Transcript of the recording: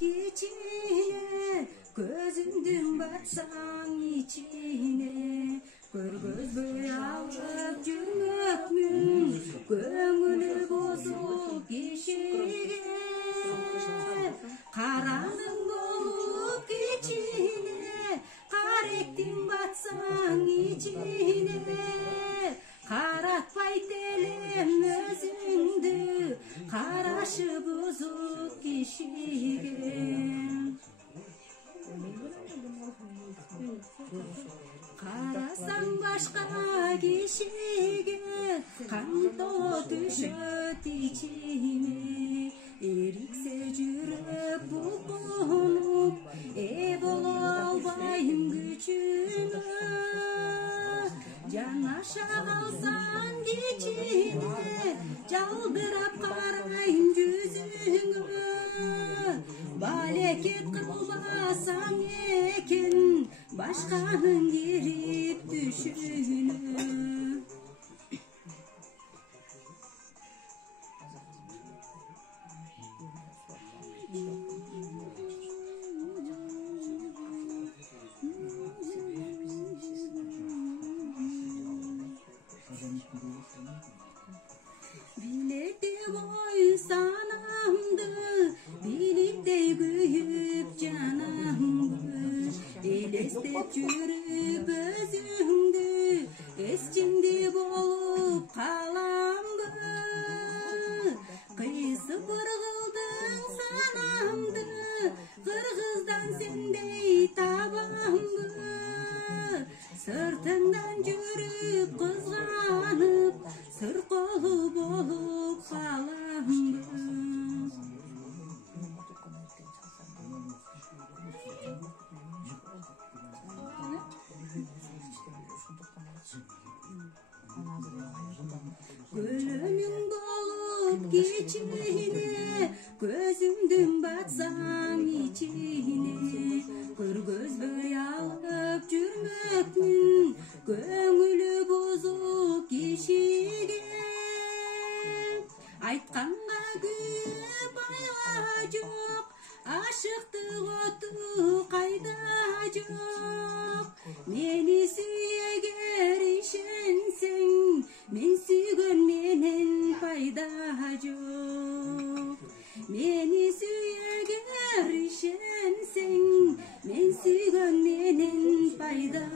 Geçine, gözümdün batsan içine, görgöz alıp жүрмөкмүн, көңүлү бозуп кишиге, караның болуп кичине, каректин батсаң ичине, каратпайт элем өзүңдү, карашы бузуп кишиге. Карасаң башка кишиге, канто түшөт ичиме, эриксе жүрөк булкунуп, боло албайм күчүмө. Жанаша калсаң кичине, жалдырап карайм жүзүңө. Балекет кылбасаң экен, башканын кирип түшүнө. Biletti boy sanamdı, biliktey kүйüp canamdı. Elestep жүрүп өзүңдү, эсчимди болуп каламбы. Кыйсып ыргылдың санамды, кыргыздан сендей табамбы. Сыртыңдан жүрүп кызганып, сыр колу болуп каламбы. Gölümün bolup geçine, gözümdün batsan içine, көргөзбөй алып жүрмөкмүн, көңүлү бузуп кишиге. Айтканга күйүп айла жок, ашыктык оту кайда жок. Мени сүйегер ишенсең, мен сүйгөн менен пайда жок. Мени сүйегер ишенсең, мен сүйгөн менен пайда